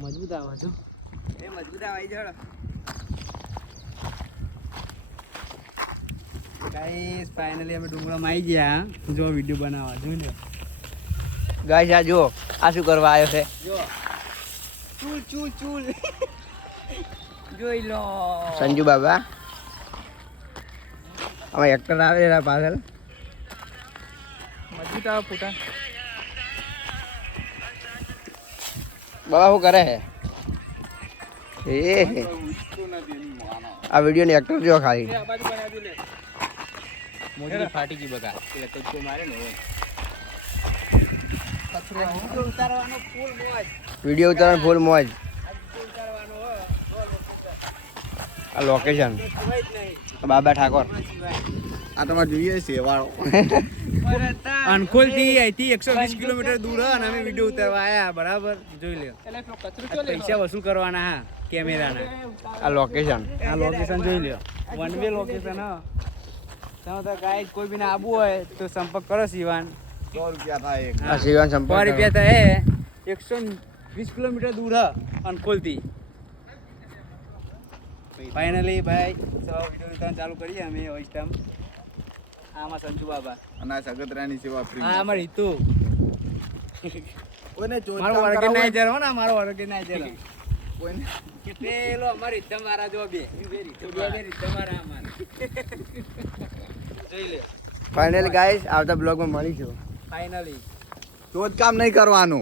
મજબૂત આવે છો એ મજબૂત આવી જડો ગાઈસ ફાઇનલી અમે ડુંગળામાં આવી ગયા જો વિડિયો બનાવવા જોઈ લે ગાઈસ આ જો આ શું કરવા આવ્યો છે જો ચૂલ ચૂલ ચૂલ જોઈ લો સંજુ બાબા હવે એક્ટર આવે એના પાછળ મજબૂત આવે ફોટા બાબા શું કરે છે એ આ વિડીયો ની એક્ટર જો ખાલી આ બાજુ બનાવી દે મોદી ફાટી ગઈ બગા એટલે કચ્ચો મારે ને હોય ઉતારવાનો ફૂલ મોજ વિડીયો ઉતારવાનો ફૂલ મોજ ઉતારવાનો આ લોકેશન બાબા ઠાકોર આ તમારે જોઈએ છે વાળો અનખોલ થી અહીંથી 120 કિલોમીટર દૂર અને અમે વિડિયો ઉતારવા આયા બરાબર જોઈ લે પૈસા વસૂલ કરવાના હા કેમેરાના આ લોકેશન જોઈ લ્યો વન વે લોકેશન હા તમે તો ગાઈસ કોઈ બી ને આબુ હોય તો સંપર્ક કરો શિવાન 100 રૂપિયા થાય એક આ શિવાન સંપર્ક 100 રૂપિયા થાય 120 કિલોમીટર દૂર હ અનખોલ થી ફાઇનલી ભાઈ વિડિયો ઉતારવાનું ચાલુ કરીએ અમે હોઈશ ટાઈમ આમાં સંજુ બાબા અને આ સગતરાની સેવા ફ્રી હા અમાર હિતુ કોઈને મારો ઓર્ગેનાઇઝર હો ને મારો ઓર્ગેનાઇઝર કોઈને કેટલો અમાર હિતુ મારા જો બે હિતુ મારા અમાર જોઈ લે ફાઇનલી ગાઈસ આવતા બ્લોગમાં મળીશું ફાઇનલી તો જ કામ નહીં કરવાનું